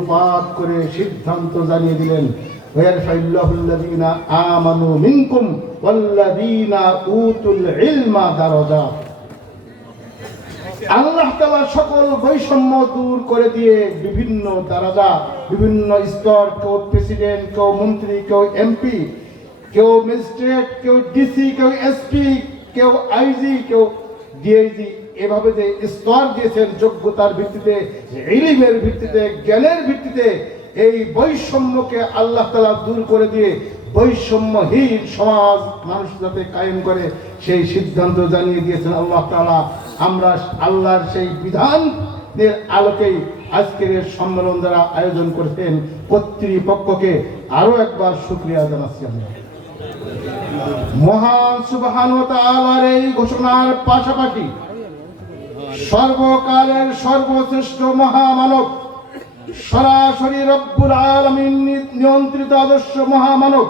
রূপাত করে সিদ্ধান্ত জানিয়ে দিলেন আমানু মিনকুম উতুল ইলমা দারজা। আল্লাহ তালা সকল বৈষম্য দূর করে দিয়ে বিভিন্ন দারাজা, বিভিন্ন স্তর, কেউ প্রেসিডেন্ট, কেউ মন্ত্রী, কেউ এমপি, কেউ ম্যাজিস্ট্রেট, কেউ ডিসি, কেউ এসপি, কেউ আইজি, কেউ ডিআইজি এভাবে যে স্তর দিয়েছেন যোগ্যতার ভিত্তিতে, ইলিমের ভিত্তিতে, জ্ঞানের ভিত্তিতে, এই বৈষম্যকে আল্লাহ তালা দূর করে দিয়ে বৈষম্যহীন সমাজ মানুষ যাতে কায়েম করে, সেই সিদ্ধান্ত জানিয়ে দিয়েছেন আল্লাহ তালা আমরা আল্লাহর সেই বিধানের আলোকেই আজকের সম্মেলন দ্বারা আয়োজন করেছেন কর্তৃপক্ষকে আরও একবার শুক্রিয়া জানাচ্ছি আমরা। মহান সুবহান এই ঘোষণার পাশাপাশি সর্বকালের সর্বশ্রেষ্ঠ মহামানব। সরাসরি রব্বুল আলমিন নিয়ন্ত্রিত আদর্শ মহামানব,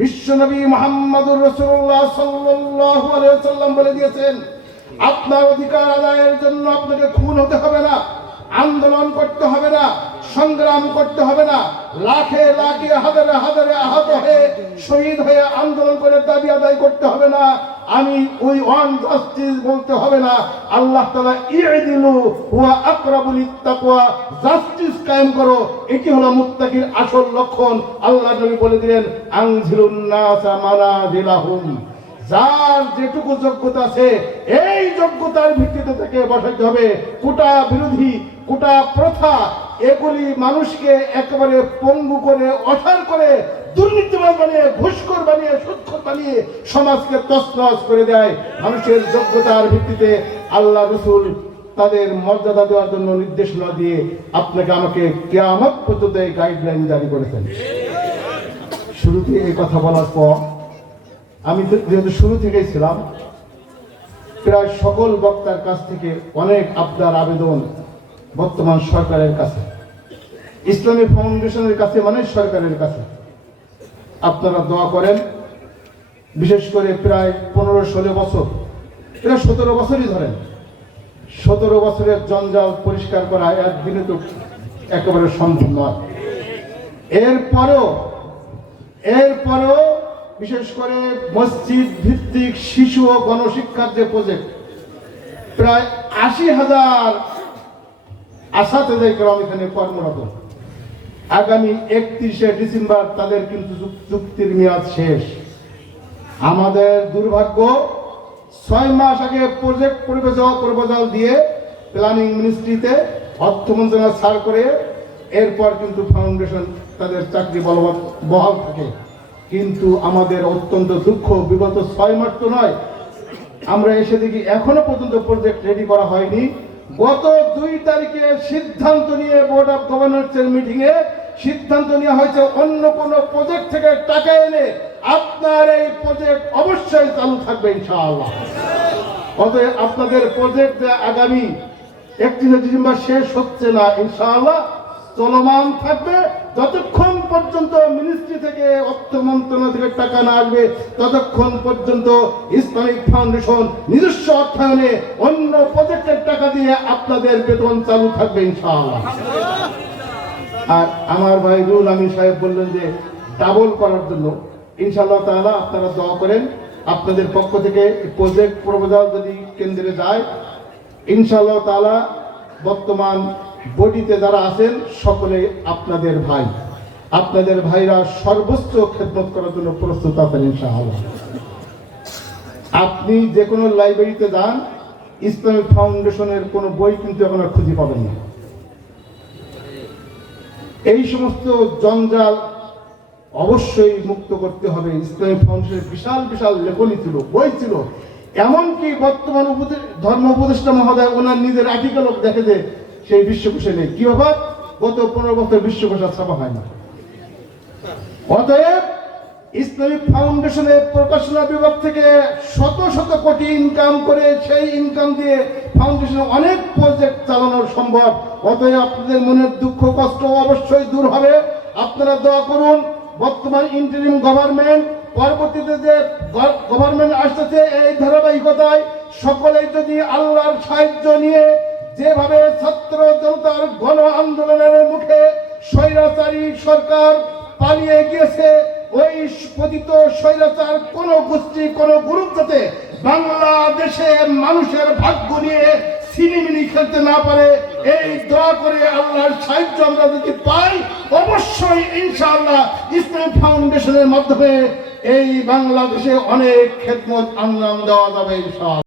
বিশ্বনবী মোহাম্মদুর রসুল্লাহ সাল্লাহ বলে দিয়েছেন, আপনার অধিকার আদায়ের জন্য আপনাকে খুন হতে হবে না। আন্দোলন করতে হবে না, সংগ্রাম করতে হবে না। লাখে লাখে, হাজারে হাজারে আহত হয়ে, শহীদ হয়ে আন্দোলন করে দাবি আদায় করতে হবে না। আমি ওই ওয়ান জাস্টিস বলতে হবে না। আল্লাহ তাআলা ইদিলু হুয়া আকরাবুল তাকওয়া জাস্টিস কায়েম করো। এটি হলো মুত্তাকির আসল লক্ষণ। আল্লাহ নবী বলে দিলেন আনজিলুন নাসা মানাজিলাহুম। যার যেটুকু যোগ্যতা আছে, এই যোগ্যতার ভিত্তিতে থেকে বসাইতে হবে। কোটা বিরোধী, কোটা প্রথা, এগুলি মানুষকে একেবারে পঙ্গু করে অসার করে দুর্নীতিবাদ বানিয়ে, ঘুষখোর বানিয়ে, সুৎখর বানিয়ে সমাজকে তছনছ করে দেয়। মানুষের যোগ্যতার ভিত্তিতে আল্লাহ রসুল তাদের মর্যাদা দেওয়ার জন্য নির্দেশনা দিয়ে আপনাকে আমাকে কেয়ামত পর্যন্ত এই গাইডলাইন জারি করেছেন। শুরুতে এই কথা বলার পর আমি যেহেতু শুরু থেকেই ছিলাম, প্রায় সকল বক্তার কাছ থেকে অনেক আবদার, আবেদন বর্তমান সরকারের কাছে। ইসলামী ফাউন্ডেশনের কাছে মানে সরকারের কাছে। আপনারা দোয়া করেন, বিশেষ করে প্রায় পনেরো ষোলো বছর, প্রায় সতেরো বছরই ধরেন, সতেরো বছরের জঞ্জাল পরিষ্কার করা একদিনে তো একেবারে সম্ভব নয়। এরপরেও এরপরেও বিশেষ করে মসজিদ ভিত্তিক শিশু ও গণশিক্ষার যে প্রজেক্ট প্রায় আশি হাজার আশাতে গ্রাম এখানে কর্মরত। আগামী একত্রিশে ডিসেম্বর তাদের কিন্তু চুক- চুক্তির মেয়াদ শেষ। আমাদের দুর্ভাগ্য, ছয় মাস আগে প্রজেক্ট প্রপোজাল প্রপোজাল দিয়ে প্ল্যানিং মিনিস্ট্রিতে অর্থ মন্ত্রণালয় ছাড় করে এরপর কিন্তু ফাউন্ডেশন তাদের চাকরি বলবৎ বহাল থাকে। কিন্তু আমাদের অত্যন্ত দুঃখ, বিগত ছয় মাস তো নয়। আমরা এসে দেখি এখনও পর্যন্ত প্রজেক্ট রেডি করা হয়নি। গত দুই তারিখে সিদ্ধান্ত নিয়ে বোর্ড অফ মিটিং এ সিদ্ধান্ত নেওয়া হয়েছে অন্য কোন প্রজেক্ট থেকে টাকা এনে আপনার এই প্রজেক্ট অবশ্যই চালু থাকবে ইনশাআল্লাহ। অতএব আপনাদের প্রজেক্ট আগামী একত্রিশে ডিসেম্বর শেষ হচ্ছে না ইনশাআল্লাহ। চলমান থাকবে। যতক্ষণ পর্যন্ত মিনিস্ট্রি থেকে অর্থ মন্ত্রণালয় থেকে টাকা না আসবে, ততক্ষণ পর্যন্ত ইসলামিক ফাউন্ডেশন নিজস্ব অর্থায়নে অন্য প্রজেক্টের টাকা দিয়ে আপনাদের বেতন চালু থাকবে ইনশাআল্লাহ। আর আমার ভাই রুল আমিন সাহেব বললেন যে ডাবল করার জন্য। ইনশাআল্লাহ তাআলা আপনারা দোয়া করেন। আপনাদের পক্ষ থেকে প্রজেক্ট প্রপোজাল যদি কেন্দ্রে যায়, ইনশাআল্লাহ তাআলা বর্তমান বডিতে যারা আছেন, সকলে আপনাদের ভাই। আপনাদের ভাইরা সর্বোচ্চ খেদমত করার জন্য প্রস্তুত আছেন, ইনশাআল্লাহ। আপনি যে কোনো লাইব্রেরিতে যান, ইসলামিক ফাউন্ডেশনের কোনো বই কিন্তু এখন আর খুঁজে পাবেন না। এই সমস্ত জঞ্জাল অবশ্যই মুক্ত করতে হবে। ইসলামী ফাউন্ডেশনের বিশাল বিশাল লেখনী ছিল, বই ছিল। এমনকি বর্তমান উপদে- ধর্ম উপদেষ্টা মহোদয়, ওনার নিজের আর্টিকেলও দেখে যে সেই বিশ্বকোষে নেই। কি ব্যাপার গত পনেরো বছর বিশ্বকোষ আর ছাপা হয় না। অতএব ইসলামিক ফাউন্ডেশনের প্রকাশনা বিভাগ থেকে শত শত কোটি ইনকাম করে সেই ইনকাম দিয়ে ফাউন্ডেশনে অনেক প্রজেক্ট চালানো সম্ভব। অতএব আপনাদের মনের দুঃখ, কষ্ট অবশ্যই দূর হবে। আপনারা দোয়া করুন, বর্তমান ইন্টারিম গভর্নমেন্ট পরবর্তীতে যে গভর্নমেন্ট আসতেছে এই ধারাবাহিকতায় সকলেই যদি আল্লাহর সাহায্য নিয়ে যেভাবে ছাত্র জনতার গণ আন্দোলনের মুখে স্বৈরাচারী সরকার পালিয়ে গিয়েছে, ওই পতিত স্বৈরাচার কোন গোষ্ঠী, কোন গ্রুপ যাতে বাংলাদেশে মানুষের ভাগ্য নিয়ে সিনেমিনি খেলতে না পারে, এই দোয়া করে আল্লাহর সাহায্য আমরা যদি পাই, অবশ্যই ইনশাআল্লাহ ইসলাম ফাউন্ডেশনের মাধ্যমে এই বাংলাদেশে অনেক খেদমত আঞ্জাম দেওয়া যাবে ইনশাআল্লাহ।